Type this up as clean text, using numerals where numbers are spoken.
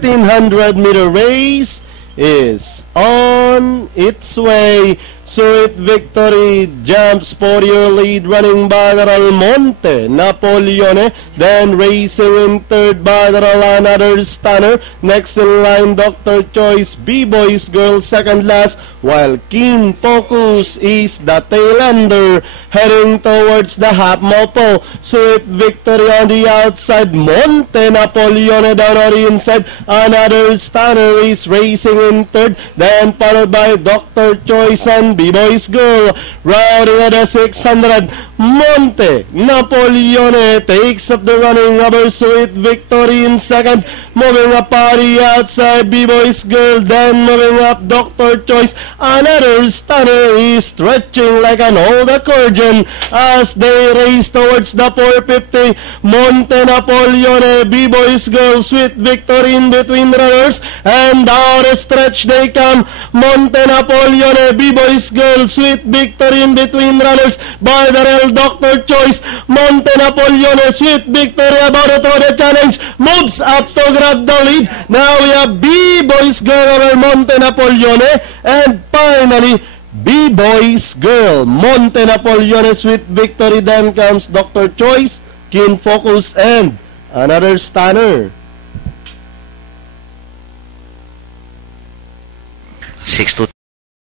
1400-meter race is on its way. Sweet Victory jumps for your lead, running Badaral Monte Napoleone, then racing in third Badaral Another Stunner, next in line Dr. Choice, B-Boys Girl second last, while Keen Focus is the tail ender, heading towards the half mile pole. Sweet Victory on the outside, Monte Napoleone down on the inside, Another Stunner is racing in third, then followed by Dr. Choice and B-Boys Girl. Routing at the 600, Monte Napoleone takes up the running over Sweet Victory in second. Moving up party outside, B-Boys Girl, then moving up Dr. Choice. Another Stunner is stretching like an old accordion as they race towards the 450. Monte Napoleone, B-Boys Girl, Sweet Victory in between runners, and down the stretch they come. Monte Napoleone, B-Boys Girl, Sweet Victory in between runners, by the rail Dr. Choice. Monte Napoleone, Sweet Victory about to throw the challenge, moves up to grab the lead. Now we have B-Boys Girl over Monte Napoleone, and finally B-Boys Girl, Monte Napoleone, Sweet Victory. Then comes Dr. Choice, Keen Focus, and Another Stunner. 6-2